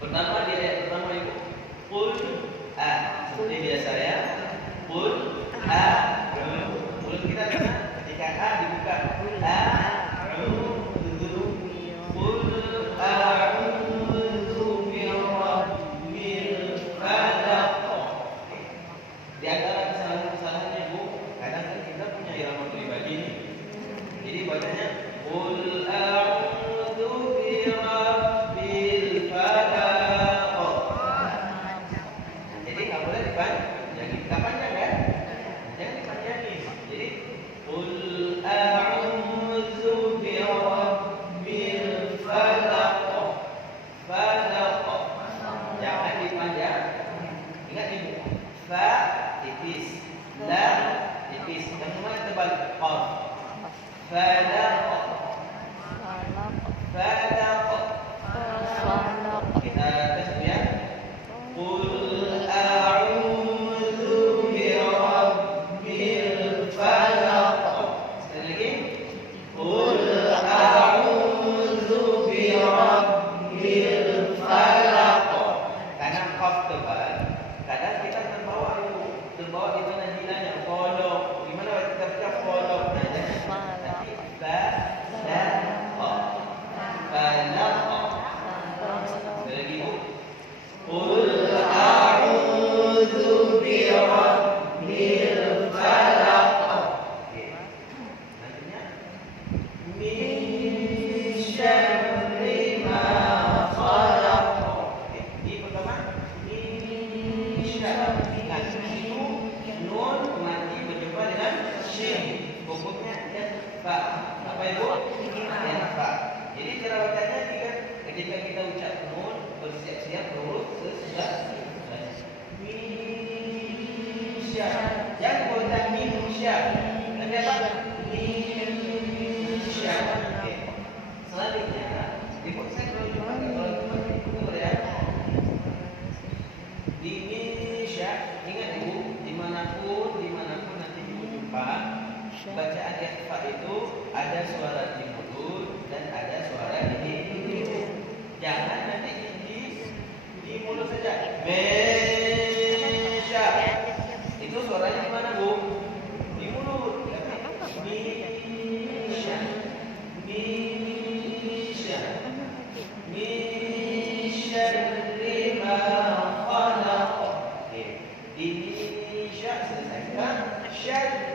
Pertama di ayat pertama Ibu, qul a. Seperti biasa ya. Qul a. Mulut kita mana? Ketika a dibuka. A. Qul a'udzu birabbil falaq. Di antara kesalahan-kesalahannya Bu, kadang kan kita punya irama pribadi nih. Jadi bacanya qul a'udzu birabbil falaq. Jadi nggak boleh dipanjangin. Nggak panjang kan? Jangan dipanjangin. Jadi qul a'udzu birabbil falaq. Falaq. Jangan dipanjang. Ingat Ibu. Fa tipis, la tipis. Yang mana tebal? Qaf. Falaq. Falaq. Kita tes ya. Qul a'udzu birabbil falaq. Sekali lagi. Qul a'udzu birabbil falaq. Karena qaf tebal, kadang kita terbawa di mana hilangnya follow. Di mana kita baca follow. Nanti falaq. Sekali lagi Bu. Qul a'udzu birabbil falaq. Nantinya min syarri ma khalaq. Ini pertama min syarri. Ingat itu nun mati berjumpa dengan shin. Pokoknya dan fa. Apa Ibu? Dan fa. Jadi cara bacanya ketika kita ucap nun bersiap-siap lurus sesudah Misya. Jangan baca Misya. Nanti apa? Misya. Oke. Selanjutnya, Ibu saya kalau cuma kalau ya. Di Misya, ingat Ibu, dimanapun nanti Ibu jumpa bacaan ikhfa itu ada suara di mulut dan ada suara di hidung. Jangan nanti di mulut saja. Mesya. Itu suaranya di mana Bu? Di mulut. Misya. Misya. Misya lima khalaq. Oke. Di Misya selesaikan syarri.